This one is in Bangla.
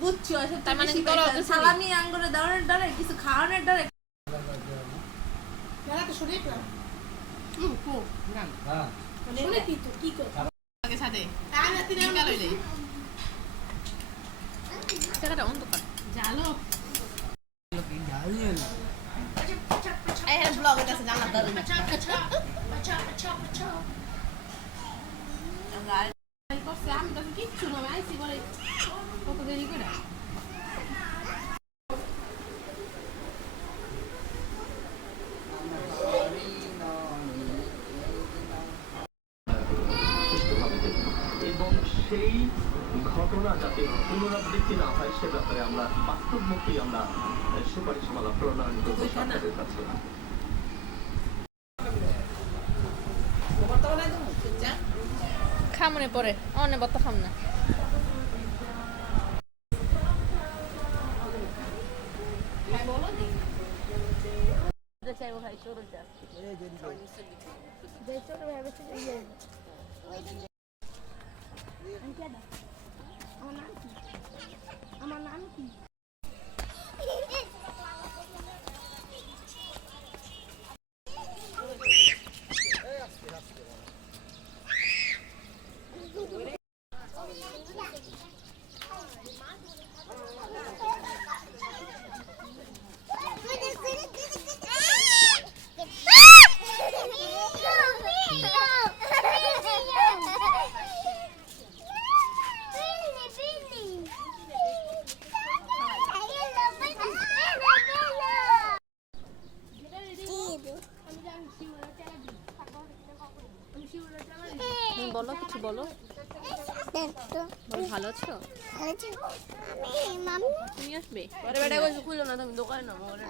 বুঝছো তার মানে কি করো সালামি আঙ্গুরে দাঁড়ানোর ডারে কিছু খাওয়ানোর ডারে মেলা তো শুনে না কো না হ্যাঁ শুনে কি তো কি কর আগে সাথে তাই না তিন গেল এই টাকাটা অন তো কর জানো এই হ্যাঁ ব্লগ এটা আছে জানা দাও আমি তো কিচ্ছু না আইছি বলে কত দেরি করে এবং সেই ঘটনা যাতে পুনরাবৃত্তি না হয় সে ব্যাপারে আমরা বাস্তবমুখী আমরা সুপারিশমালা প্রণয়ন করবো সরকারের কাছে। খামনে পরে অনে বত্তা খাম না আমার নাম কি বলো কিছু বলো ভালো আছো তুমি আসবে পরে বেটা কইছো খুলো না তুমি দোকানে না পরে